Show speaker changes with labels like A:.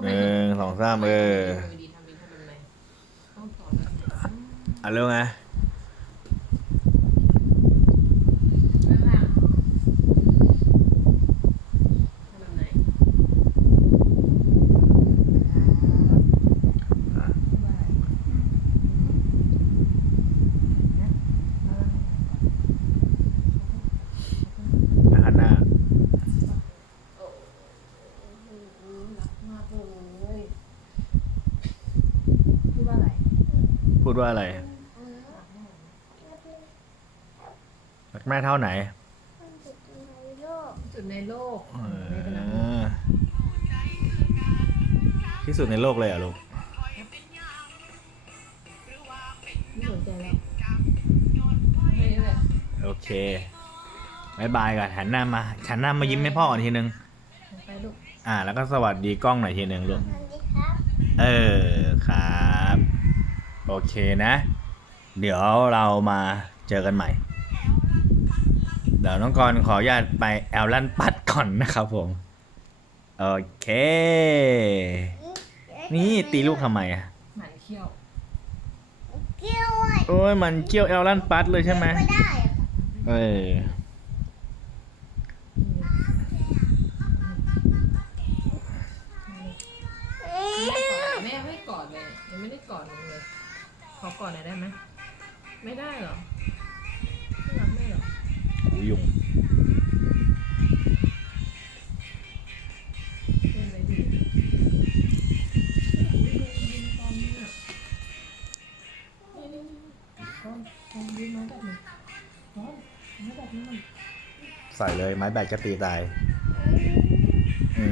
A: หนึ่งสองสามเออ
B: ดีทำเป็นทำเป็นไรต้องสอนแบบไหน
A: อะเร็วไง
B: เรื่องอะทำแบบไหน
A: หันหน้า
B: รักมากเลย
C: พูดว่าอะไร
A: พูดว่าอะไร รักแม่เท่าไหน
B: สุดในโลก
A: เออที่สุดในโลกเลยเหรอะลูก
B: ไม่สนใจแล้วให้เลย
A: โอเคบายบายก่อนหันหน้ามาหันหน้ามายิ้มให้พ่อก่อนทีนึง
B: ไปลูก
A: อ่า แล้วก็สวัสดีกล้องหน่อยทีนึงลูกเออ ครับ โอเคนะ เดี๋ยวเรามาเจอกันใหม่ เดี๋ยวน้องกรณ์ขออนุญาตไปแอลลันปัดก่อนนะครับผม โอเค นี่ตีลูกทำไมอะ
B: หมันเขี้ยว
C: เกี่ยวไว้
A: โอ้ยมันเกี้ยวแอลลันปัดเลยใช่ไหม
C: ไม่ได้อะ
A: เออ
B: แม่ไม่กอดเลยยังไม่ได้กอดเลย ขอกอดหน่อยได้ไหม ไม่ได้เหรอ ไม่รักแม่เหรอ
A: หูยุง
B: เป็นอะไรดียืนมาแบบนี้ร้อนมาแบบนี้มัน
A: ใส่เลยไม้แบตก็ตีตาย อืม